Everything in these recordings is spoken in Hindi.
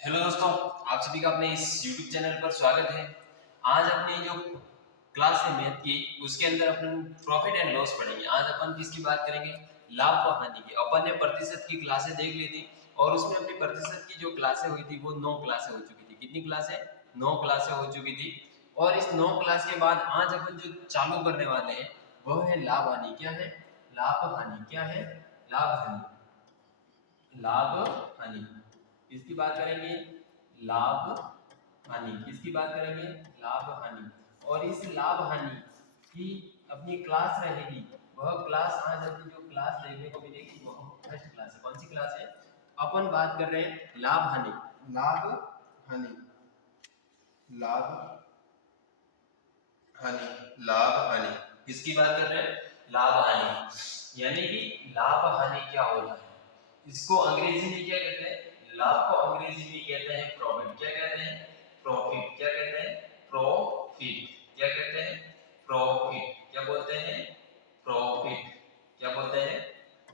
हेलो दोस्तों, आप सभी का अपने इस YouTube चैनल पर स्वागत है। आज अपनी जो क्लास है मैथ की, उसके अंदर अपन प्रॉफिट एंड लॉस पढ़ेंगे। आज अपन किसकी बात करेंगे? लाभ और हानि की। अपन ने प्रतिशत की क्लासें देख ली थी और उसमें अपनी प्रतिशत की जो क्लासें हुई थी वो 9 क्लासें हो चुकी थी। कितनी क्लासें? 9 क्लासें हो चुकी थी। और इस 9 क्लास के बाद आज अपन जो चालू करने वाले हैं वह है लाभ हानि। क्या है? लाभ हानि। क्या है? लाभ हानि। लाभ हानि किसकी बात करेंगे? लाभ हानि किसकी बात करेंगे? लाभ हानि। और इस लाभ हानि की अपनी क्लास रहेगी। वह क्लास आज अपनी जो क्लास देखने को मिलेगी वह फर्स्ट क्लास है। कौन सी क्लास है? अपन बात कर रहे हैं लाभ हानि। लाभ हानि। लाभ हानि। लाभ हानि किसकी बात कर रहे हैं? लाभ हानि। यानी कि लाभ हानि क्या होता है, इसको अंग्रेजी में क्या कहते हैं? लाभ को अंग्रेजी में कहते हैं प्रॉफिट। क्या कहते हैं? प्रॉफिट। क्या कहते हैं? प्रॉफिट। क्या कहते हैं? प्रॉफिट। क्या बोलते हैं? प्रॉफिट। क्या बोलते हैं?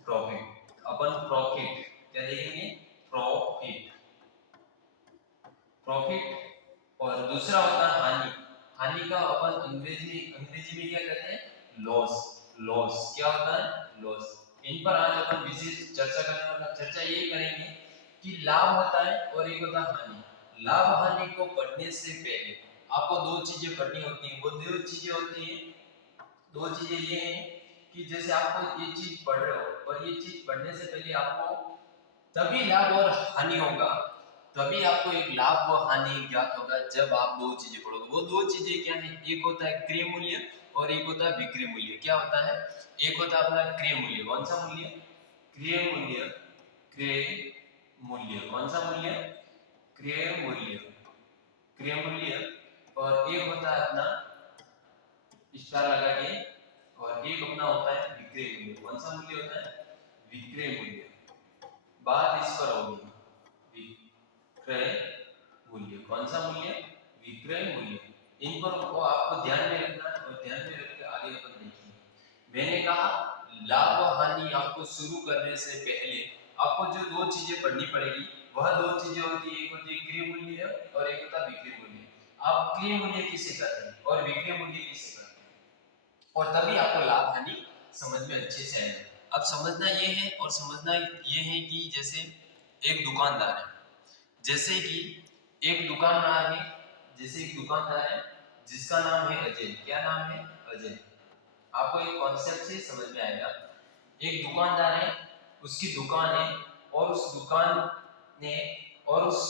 प्रॉफिट। अपन प्रॉफिट क्या देखेंगे? प्रॉफिट। प्रॉफिट। और दूसरा होता है हानि। हानि का अपन अंग्रेजी में क्या कहते हैं? लॉस। लॉस क्या होता है? लॉस। इन पर आज अपन विशेष चर्चा करने वाला चर्चा ये करेंगे कि लाभ होता है और एक होता है हानि। लाभ हानि को पढ़ने से पहले आपको दो चीजें पढ़नी होती हैं। वो दो चीजें होती हैं, दो चीजें ये हैं कि जैसे आपको ये चीज पढ़ रहे हो और ये चीज पढ़ने से पहले आपको तभी लाभ और हानि होगा, तभी आपको एक लाभ व हानि ज्ञात होगा जब आप दो चीजें पढ़ोगे। वो दो चीजें क्या है? एक होता है क्रय मूल्य और एक होता है विक्रय मूल्य। क्या होता है? एक होता है अपना क्रय मूल्य। कौन सा मूल्य? क्रय मूल्य। क्रय मूल्य। कौन सा मूल्य? क्रय मूल्य। क्रय मूल्य। और एक होता है अपना स्टार लगा के, और एक अपना होता है विक्रय मूल्य। कौन सा मूल्य होता है? विक्रय मूल्य। बात इस पर होगी, विक्रय मूल्य। कौन सा मूल्य? विक्रय मूल्य। इन पर को आपको ध्यान में रखना है और ध्यान में रख के आगे अपन देखिए। मैंने कहा लाभ और हानि आपको शुरू करने से पहले आपको जो दो चीजें पढ़नी पड़ेगी वह दो चीजें होती है, एक होती है क्रय मूल्य और एक होता है विक्रय मूल्य। आप क्रय मूल्य किसे करते हैं और विक्रय मूल्य किसे करते हैं, और तभी आपको लाभ हानि समझ में अच्छे से आएगा। अब समझना ये है और समझना ये है कि जैसे एक दुकानदार है, जैसे कि एक दुकानदार है, जैसे एक दुकानदार है जिसका नाम है अजय। क्या नाम है? अजय। आपको एक कॉन्सेप्ट से समझ में आएगा। एक दुकानदार है, उसकी दुकान है, और उस दुकान ने और उस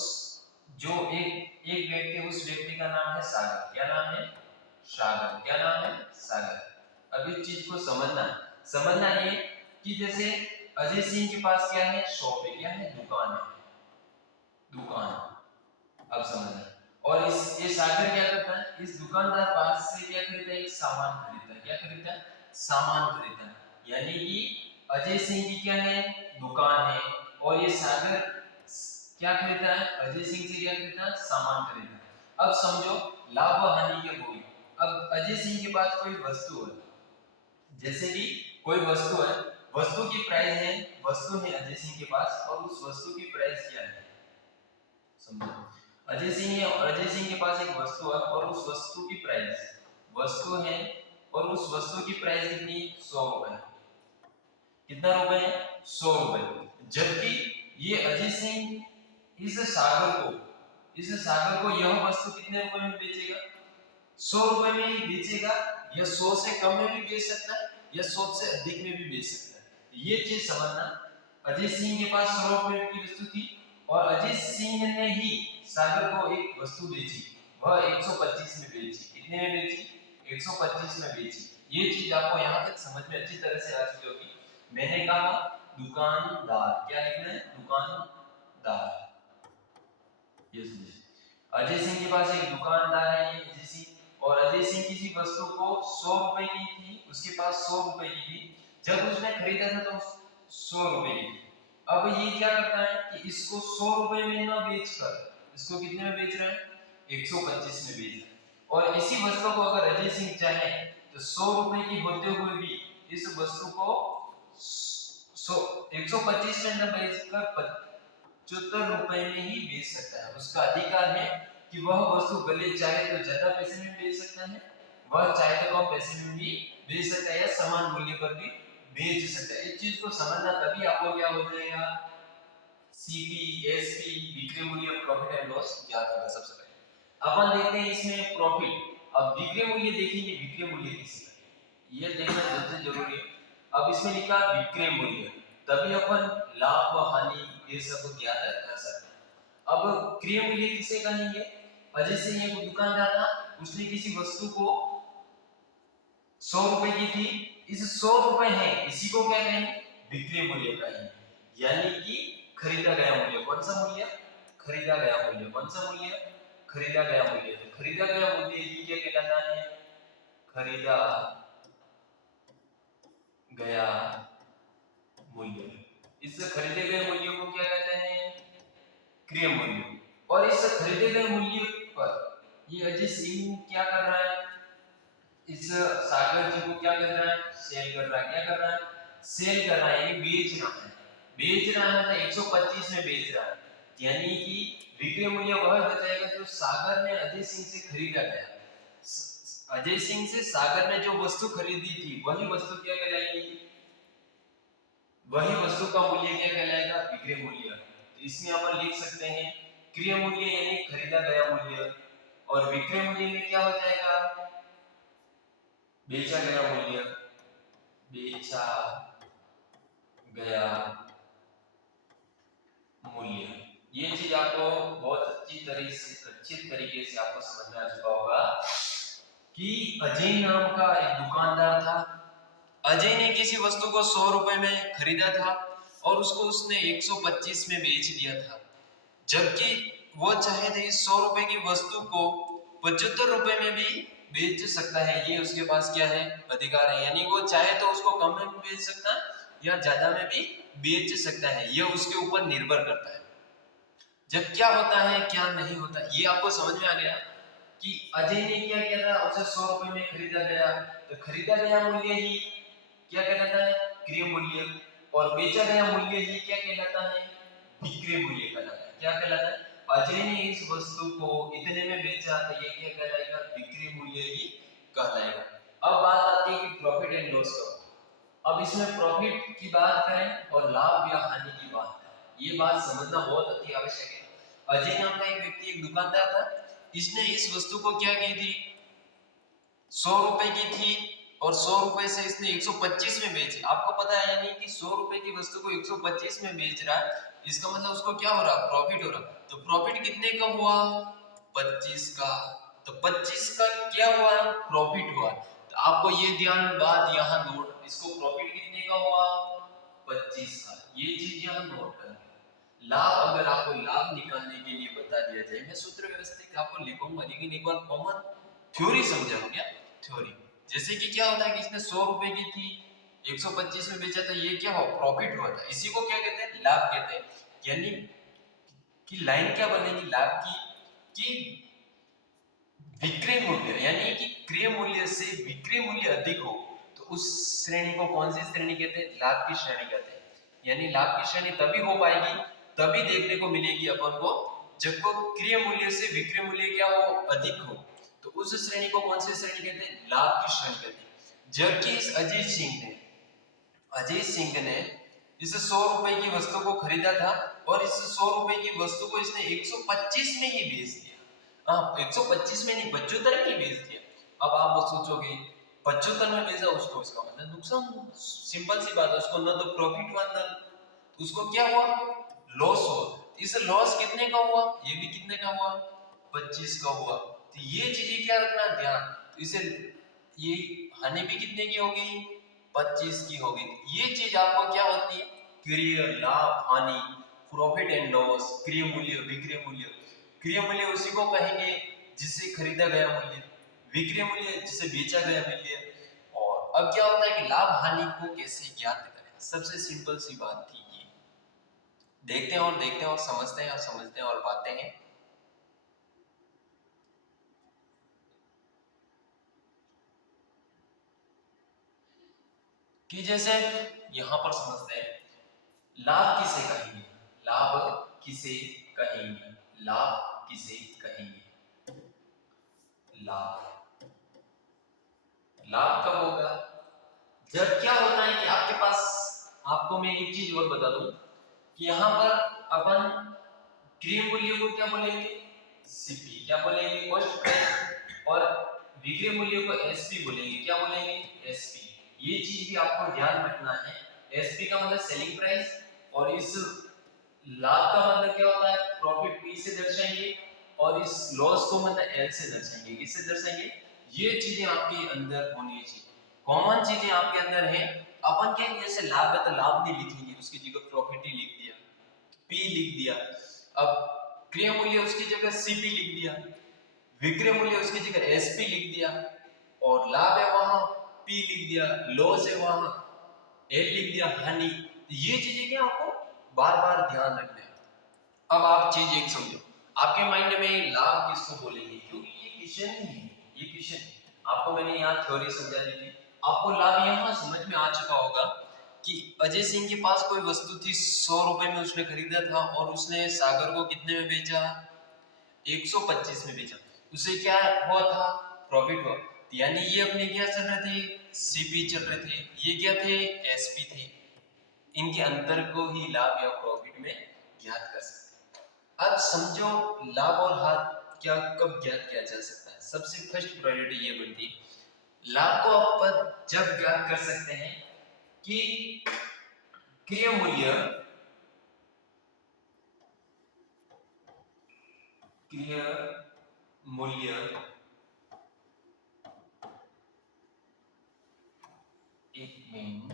जो एक एक व्यक्ति, उस व्यक्ति का नाम है सागर। क्या नाम है? सागर। क्या नाम है? सागर। अब इस चीज को समझना ये कि जैसे अजय सिंह के पास क्या है? शॉप है। क्या है? दुकान है। दुकान। अब समझना। और इस ये सागर क्या करता है? इस दुकानदार पास से क्या खरीदता है? एक सामान खरीदता है। क्या खरीदता है? सामान खरीदता है। यानी कि अजय सिंह की क्या है? दुकान है, और ये सागर क्या खरीदता है? अजय सिंह से क्या खरीदता है? सामान खरीदता है। अब समझो लाभ और हानि क्या होगी। अब अजय सिंह के पास कोई वस्तु है, जैसे कि कोई वस्तु है, वस्तु की प्राइस है, वस्तु है अजय सिंह के पास, और उस वस्तु की प्राइस क्या है? समझो, अजय सिंह है और अजय सिंह के पास एक वस्तु है और उस वस्तु की प्राइस, वस्तु है और उस वस्तु की प्राइस कितनी? 100 रुपए। कितना रुपए है? 100 रुपए। जबकि ये अजय सिंह इस सागर को यह वस्तु कितने रुपए में बेचेगा? 100 रुपए में ही बेचेगा, या 100 से कम में भी बेच सकता है या 100 से अधिक में भी बेच सकता है। ये चीज समझना। अजय सिंह के पास 100 रुपए की वस्तु थी और अजय सिंह ने ही सागर को एक वस्तु बेची, वह 125 में बेची। कितने में बेची? 125 में बेची। ये चीज आपको यहाँ तक समझ में अच्छी तरह से आ चुकी होगी। मैंने कहा दुकानदार। क्या लिखना है? दुकानदार। ये समझिए, अजय सिंह के पास एक दुकानदार है, ये अजय सिंह, और अजय सिंह किसी वस्तु को 100 रुपए की थी, उसके पास 100 रुपए की थी। जब उसने खरीदा था तो 100 रुपए की थी। अब ये क्या करता है कि इसको 100 रुपए में ना बेचकर इसको कितने में बेच रहा है? 125 में बेच रहा है। और इसी वस्तु को अगर अजय सिंह चाहे तो 100 रुपए की होते हुए भी इस वस्तु को 125 में न बेचकर ₹75 में ही बेच सकता है। उसका अधिकार है कि वह वस्तु भले चाहे तो ज्यादा पैसे में बेच सकता है, वह चाहे तो कम पैसे में भी बेच सकता है या समान मूल्य पर भी बेच सकता है। इस चीज को समझना तभी आपको क्या हो जाएगा, सीपी, एसपी, विक्रय मूल्य, प्रॉफिट एंड लॉस ज्ञात होगा। सबसे पहले अपन देखते हैं इसमें प्रॉफिट। अब विक्रय मूल्य देखेंगे, विक्रय मूल्य किसे कहते हैं ये देखना सबसे जरूरी है। अब इसमें लिखा विक्रय मूल्य, तभी अपन लाभ हानि ये सब ज्ञात कर सकते हैं। अब क्रय मूल्य किसे कहेंगे, जैसे ये दुकानदार था, उसने किसी वस्तु को 100 रुपए की थी, इस 100 रुपए है, इसी को क्या कहेंगे, विक्रय मूल्य कहेंगे। यानी कि खरीदा गया मूल्य। कौन सा मूल्य, खरीदा गया मूल्य। कौन सा मूल्य, खरीदा गया मूल्य। तो खरीदा गया मूल्य ये क्या कहलाता है, खरीदा गया मूल्य। इस खरीदे गए मूल्य को क्या कहते हैं, क्रय मूल्य। और इस खरीदे गए मूल्य पर ये अजय सिंह क्या कर रहा है, इस सागर जी को क्या कर रहा है, सेल कर रहा है। क्या कर रहा है, सेल कर रहा है, यानी बेच रहा है। बेच रहा है तो 125 में बेच रहा है, यानी कि विक्रय मूल्य वह बचाएगा जो सागर ने अजय सिंह से खरीदा गया। अजय सिंह से सागर ने जो वस्तु खरीदी थी वही वस्तु क्या कहलाएगी, वही वस्तु का मूल्य क्या कहलाएगा, विक्रय मूल्य। तो इसमें अपन लिख सकते हैं क्रय मूल्य यानी खरीदा गया मूल्य, और विक्रय मूल्य में क्या हो जाएगा, बेचा गया मूल्य। बेचा गया मूल्य। ये चीज आपको बहुत अच्छी तरीके से आपको समझ में आ चुका होगा कि अजय नाम का एक दुकानदार था। अजय ने किसी वस्तु को 100 रुपए में खरीदा था और उसको उसने 125 में बेच दिया था, जबकि वो चाहे तो इस 100 रुपए की वस्तु को 75 रुपए में भी बेच सकता है। ये उसके पास क्या है, अधिकार है। यानी वो चाहे तो उसको कम में भी बेच सकता है या ज्यादा में भी बेच सकता है, ये उसके ऊपर निर्भर करता है। जब क्या होता है क्या नहीं होता, ये आपको समझ में आ गया कि अजय ने क्या किया था, उसे 100 रुपए में खरीदा गया, तो खरीदा गया मूल्य ही क्या कहलाता है, क्रय मूल्य। और बेचा गया मूल्य ही क्या कहलाता है, विक्रय मूल्य कहलाता है। क्या कहलाता है, अजय ने इस वस्तु को इतने में बेचा तो ये क्या कहलाएगा, विक्रय मूल्य ही कहलाएगा। अब बात आती है कि प्रॉफिट एंड लॉस का। अब इसमें प्रॉफिट की बात करें और लाभ या हानि की बात करें, ये बात समझना बहुत अति आवश्यक है। अजय नाम का एक व्यक्ति, एक दुकानदार था, इसने इस वस्तु को क्या की थी, 100 रुपए की थी और 100 रुपए से इसने 125 में बेची। आपको पता है यानी कि 100 रुपए की वस्तु को 125 में बेच रहा है, इसका मतलब उसको क्या हो रहा, प्रॉफिट हो रहा। तो प्रॉफिट कितने का हुआ, 25 का। तो 25 का क्या हुआ, प्रॉफिट हुआ। तो आपको ये ध्यान बात यहाँ नोट, इसको प्रॉफिट कितने का हुआ, 25 का, ये चीज यहाँ नोट करनी। लाभ, अगर आपको लाभ निकालने के लिए बता दिया जाए, मैं सूत्र व्यवस्थित आपको लिखूंगा लेकिन एक बार कॉमन थ्योरी समझाऊं। क्या थ्योरी, जैसे कि क्या होता है कि इसने 100 रुपए की थी, 125 में बेचा, तो ये क्या हो, प्रॉफिट हुआ था। इसी को क्या कहते हैं, लाभ कहते हैं। यानी कि लाइन क्या बनेगी लाभ की, कि विक्रय मूल्य यानी कि क्रय मूल्य से विक्रय मूल्य अधिक हो तो उस श्रेणी को कौन सी श्रेणी कहते हैं, लाभ की श्रेणी कहते हैं। यानी लाभ की श्रेणी तभी हो पाएगी, तभी देखने को मिलेगी अपन को, जब को क्रय मूल्य से विक्रय मूल्य क्या हो, अधिक हो। तो उस श्रेणी को कौन सी श्रेणी कहते हैं, लाभ की श्रेणी कहते हैं। जबकि इस अजय सिंह ने इस 100 रुपए की वस्तु को खरीदा था और इस 100 रुपए की वस्तु को इसने 125 में ही बेच दिया। हाँ, 125 में नहीं, 75 में ही बेच दिया। अब आप सोचोगे 75 में बेचा उसको, इसका मतलब नुकसान। सिंपल सी बात है, उसको न तो प्रॉफिट हुआ न तो उसको क्या हुआ, लॉस हुआ। इस लॉस कितने का हुआ, ये भी कितने का हुआ, 25 का हुआ। तो ये चीजें क्या रखना ध्यान, तो इसे ये हानि भी कितने की होगी, 25 की होगी। ये चीज आपको क्या होती है, क्रय, लाभ, हानि, प्रॉफिट एंड लॉस, क्रय मूल्य, विक्रय मूल्य। क्रय मूल्य उसी को कहेंगे जिससे खरीदा गया मूल्य, विक्रय मूल्य जिसे बेचा गया मूल्य। और अब क्या होता है कि लाभ हानि को कैसे ज्ञात करें, सबसे सिंपल सी बात थी ये। देखते हैं और समझते हैं और समझते हैं और पाते हैं कि जैसे यहां पर समझते हैं लाभ किसे कहेंगे, लाभ किसे कहेंगे? लाभ किसे कहेंगे? लाभ। लाभ कब होगा? जब क्या होता है कि आपके पास, आपको मैं एक चीज और बता दूं कि यहाँ पर अपन क्रय मूल्य को क्या बोलेंगे? सीपी। क्या बोलेंगे? Cost price. और विक्रय मूल्य को एसपी बोलेंगे। क्या बोलेंगे? एसपी। ये चीज भी आपको ध्यान रखना है। एसपी का मतलब सेलिंग प्राइस, और इस लाभ का मतलब क्या होता है? प्रॉफिट पी से दर्शाएंगे, और इस लॉस को मतलब एल से दर्शाएंगे। किससे दर्शाएंगे? ये चीजें आपके अंदर होनी चाहिए, कॉमन चीजें आपके अंदर है। अपन क्या, जैसे लाभ है तो लाभ नहीं लिखेंगे, उसकी जगह प्रॉफिट ही लिख दिया, पी लिख दिया। अब क्रय मूल्य उसकी जगह सीपी लिख दिया, विक्रय मूल्य उसकी जगह एसपी लिख दिया, और लाभ है वहां पी लिख दिया, लॉस है वहां एल लिख दिया, हानि। ये चीजें क्या आपको बार बार ध्यान रखना है। अब आप चीज एक समझो, आपके माइंड में लाभ किसको बोलेंगे? क्योंकि ये क्वेश्चन ही है, ये क्वेश्चन आपको मैंने यहाँ थ्योरी समझा दी थी, आपको लाभ यहाँ समझ में आ चुका होगा कि अजय सिंह के पास कोई वस्तु थी, 100 रुपए में उसने खरीदा था, और उसने सागर को कितने में बेचा? 125 में बेचा। उसे क्या हुआ था? प्रॉफिट हुआ। यानी ये अपने क्या चल रहे थे? सीपी चल रहे थे, ये क्या थे? एसपी थे। इनके अंतर को ही लाभ या प्रॉफिट में ज्ञात कर सकते हैं। अब समझो लाभ और हानि क्या कब ज्ञात किया जा सकता है? सबसे फर्स्ट प्रायोरिटी ये बनती है, लाभ को आप जब ज्ञात कर सकते हैं कि क्रय मूल्य, क्रय मूल्य एक मिनट,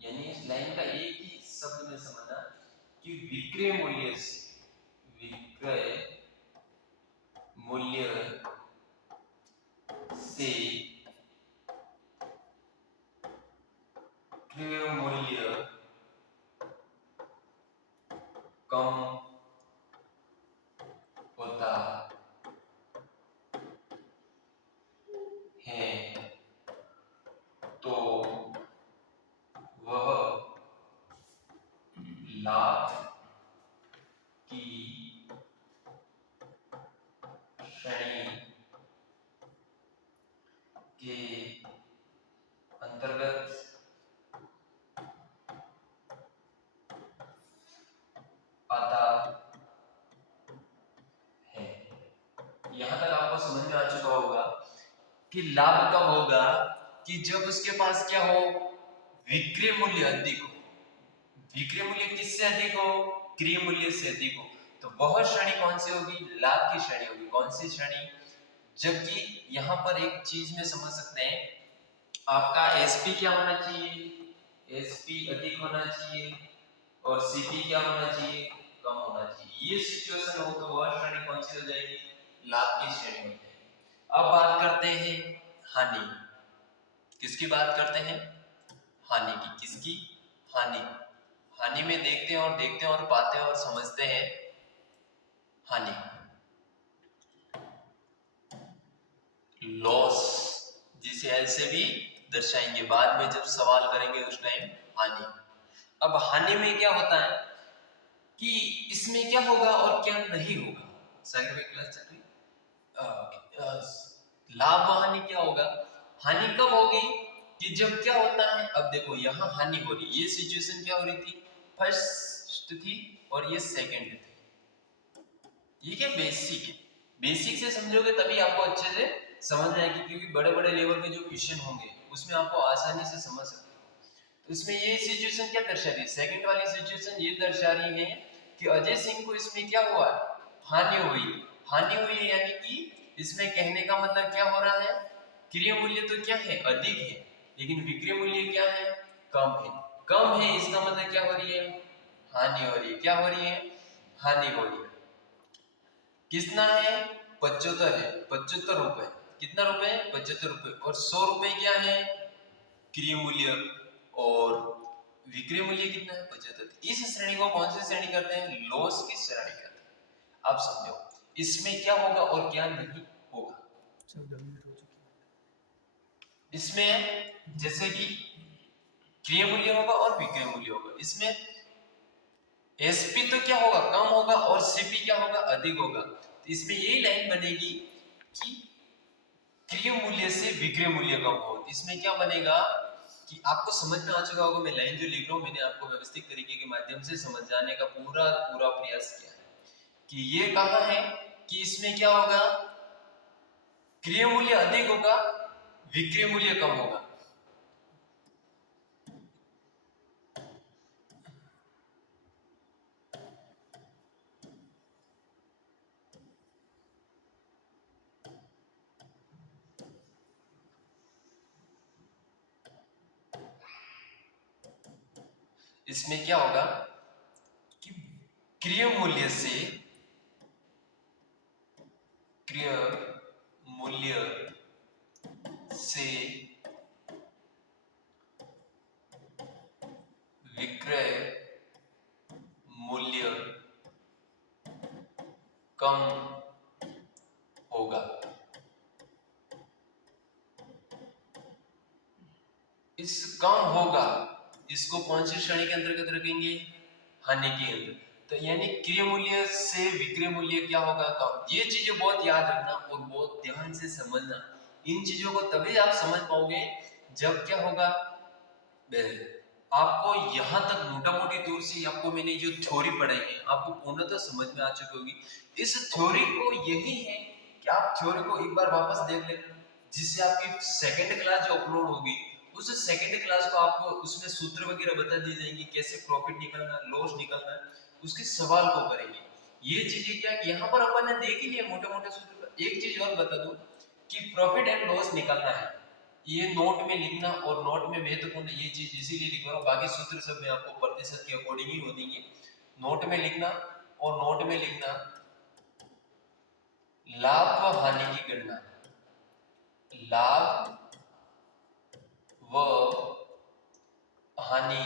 यानी इस लाइन का एक ही शब्द में समझना कि विक्रय मूल्य से, विक्रय मूल्य से क्रय मूल्य कम होता है तो वह लाभ की श्रेणी के अंतर्गत आता है। यहां तक आपको समझ में आ चुका होगा कि लाभ कब होगा? कि जब उसके पास क्या हो? विक्रय मूल्य अधिक हो। विक्रय मूल्य किससे अधिक हो? क्रय मूल्य से अधिक हो। तो वह श्रेणी कौन सी होगी? लाभ की श्रेणी होगी। कौन सी श्रेणी? जबकि यहां पर एक चीज में समझ सकते हैं, आपका एसपी क्या होना चाहिए? एसपी अधिक होना चाहिए, और सीपी क्या होना चाहिए? कम होना चाहिए। ये सिचुएशन हो तो वह श्रेणी कौन सी हो जाएगी? लाभ की श्रेणी हो जाएगी। अब बात करते हैं हानि। किसकी बात करते हैं? हानि की। किसकी? हानि। हानि में देखते हैं और पाते हैं और समझते हैं। हानि, लॉस, जिसे एल से भी दर्शाएंगे बाद में जब सवाल करेंगे उस टाइम। हानि। अब हानि में क्या होता है कि इसमें क्या होगा और क्या नहीं होगा? सागर में क्लास चल रही है। लाभ व हानि क्या होगा? हानि कब होगी? कि जब क्या होता है, अब देखो यहाँ हानि हो रही, ये सिचुएशन क्या हो रही थी? फर्स्ट थी और ये सेकंड थी। ये क्या बेसिक है, बेसिक से समझोगे तभी आपको अच्छे से समझ में आएगी, क्योंकि बड़े बड़े लेवल के जो क्वेश्चन होंगे उसमें आपको आसानी से समझ सकते हो। तो इसमें ये सिचुएशन क्या दर्शा रही है? सेकंड वाली सिचुएशन ये दर्शा रही है कि अजय सिंह को इसमें क्या हुआ? हानि हुई। हानि हुई है, यानी कि इसमें कहने का मतलब क्या हो रहा है? क्रय मूल्य तो क्या है? अधिक है, लेकिन विक्रय मूल्य क्या है? कम है। कम है इसका मतलब क्या हो रही है? हानि हो रही है। क्या हो रही है? हानि हो रही है। कितना है? 75 है। 75 रुपए। कितना रुपए? 75 रुपए। और 100 रुपए क्या है? क्रय मूल्य। और विक्रय मूल्य कितना है? 75। इस श्रेणी को कौन सी श्रेणी करते हैं? लॉस की श्रेणी करते हैं। आप समझो इसमें क्या होगा और क्या नहीं होगा। इसमें जैसे कि क्रिय मूल्य होगा और विक्रय मूल्य होगा। इसमें एसपी तो क्या होगा, कम होगा, और सीपी क्या होगा, अधिक होगा। तो इसमें यही लाइन बनेगी कि क्रिय मूल्य से विक्रय मूल्य कम हो। इसमें क्या बनेगा कि आपको समझ में आ चुका होगा, मैं लाइन जो लिख रहा हूं मैंने आपको व्यवस्थित तरीके के माध्यम से समझाने का पूरा प्रयास किया है कि ये कहा है कि इसमें क्या होगा, क्रिय मूल्य अधिक होगा, विक्रय मूल्य कम होगा। इसमें क्या होगा कि क्रिय मूल्य से विक्रय मूल्य कम होगा। इस कम होगा इसको कौन सी श्रेणी के अंतर्गत रखेंगे, हानि के अंदर। तो यानी क्रिय मूल्य से विक्रय मूल्य क्या होगा, कम। ये चीजें बहुत याद रखना और बहुत ध्यान से समझना। इन चीजों को तभी आप समझ पाओगे जब क्या होगा, आपको यहां तक मोटा मोटी तौर से आपको मैंने जो थ्योरी पढ़ाई है आपको पूर्णतः समझ में आ चुकी होगी। इस थ्योरी को यही है कि आप थ्योरी को एक बार वापस देख लेना, जिससे आपकी सेकंड क्लास जो अपलोड होगी उस सेकंड क्लास को आपको उसमें सूत्र वगैरह बता दी जाएंगे, कैसे प्रॉफिट निकालना, लॉस निकालना, उसके सवाल को करेंगे। ये चीजें क्या यहाँ पर अपन ने देख ही लिया मोटे मोटे सूत्र। एक चीज और बता दूं कि प्रॉफिट एंड लॉस निकालना है, ये नोट में लिखना, और नोट में महत्वपूर्ण ये चीज इसीलिए लिख रहा हूँ, बाकी सूत्र सब मैं आपको प्रतिशत के अकॉर्डिंग ही हो देंगे। नोट में लिखना, और नोट में लिखना लाभ व हानि की गणना, लाभ व हानि,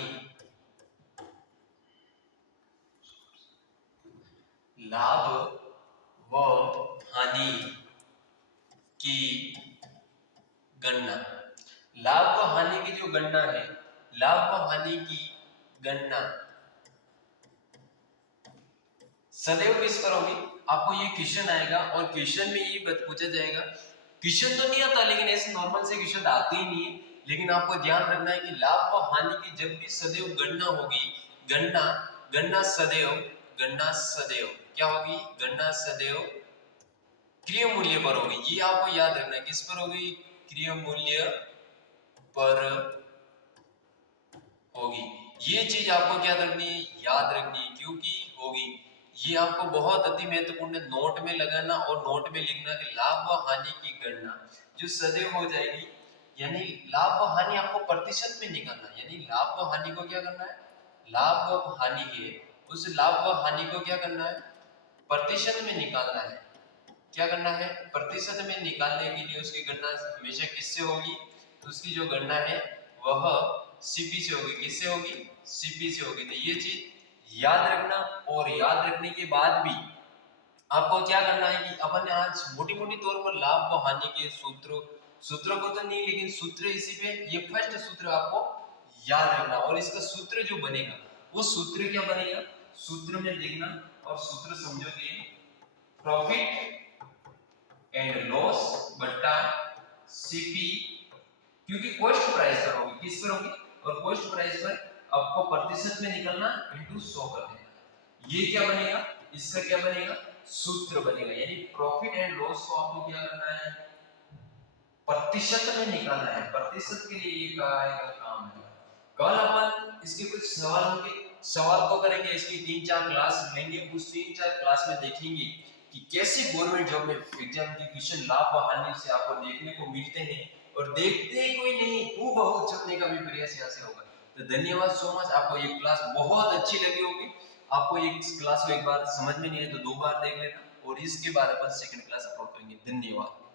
लाभ व हानि की गणना। लाभ व हानि की जो गणना है, लाभ व हानि की गणना सदैव किस पर होगी, आपको ये क्वेश्चन आएगा और क्वेश्चन में ये पूछा जाएगा। क्वेश्चन तो नहीं आता, लेकिन ऐसे नॉर्मल से क्वेश्चन आते ही नहीं है, लेकिन आपको ध्यान रखना है कि लाभ व हानि की जब भी सदैव गणना होगी, गणना गणना सदैव क्या होगी, गणना सदैव क्रिय मूल्य पर होगी। ये आपको याद रखना है, किस पर होगी, क्रिय मूल्य पर होगी। ये चीज आपको क्या रखनी है, याद रखनी है, क्योंकि होगी। ये आपको बहुत अति महत्वपूर्ण है, नोट में लगाना और नोट में लिखना कि लाभ व हानि की गणना जो सदैव हो जाएगी, यानी लाभ व हानि आपको प्रतिशत में निकालना है। यानी लाभ व हानि को क्या करना है, लाभ व हानि है उस लाभ व हानि को क्या करना है, प्रतिशत में निकालना है। क्या करना है, प्रतिशत में निकालने के लिए उसकी गणना हमेशा किससे होगी, तो उसकी जो गणना है वह सीपी से होगी। किससे होगी, सीपी से होगी। तो ये चीज याद रखना, और याद रखने के बाद भी आपको क्या करना है कि अपन ने आज मोटी मोटी तौर पर लाभ व हानि के सूत्रों को तो नहीं, लेकिन सूत्र इसी पे, ये फर्स्ट सूत्र आपको याद रखना। और इसका सूत्र जो बनेगा वो सूत्र क्या बनेगा, सूत्र में देखना और सूत्र समझोगे, प्रॉफिट एंड लॉस बटा सीपी, क्योंकि कॉस्ट प्राइस पर होगी, किस पर होगी, और कॉस्ट प्राइस पर आपको प्रतिशत में निकलना इनटू 100 कर देना। ये क्या बनेगा, इसका क्या बनेगा, सूत्र बनेगा। यानी प्रॉफिट एंड लॉस को आपको क्या करना है, प्रतिशत में निकालना है। प्रतिशत के लिए ये काम है। कल अपन इसके कुछ सवाल होंगे, सवाल को करेंगे, इसकी 3-4 क्लास लेंगे, उस 3-4 क्लास में देखेंगे कि कैसे गवर्नमेंट जॉब में एग्जाम के क्वेश्चन लाभ व हानि से आपको देखने को मिलते हैं, और देखते ही कोई नहीं वो बहुत चलने का भी प्रयास यहाँ से होगा। तो धन्यवाद सो मच। आपको ये क्लास बहुत अच्छी लगी होगी। आपको ये क्लास को एक बार समझ में नहीं है तो 2 बार देख लेना, और इसके बाद अपन सेकंड क्लास अपलोड करेंगे। धन्यवाद।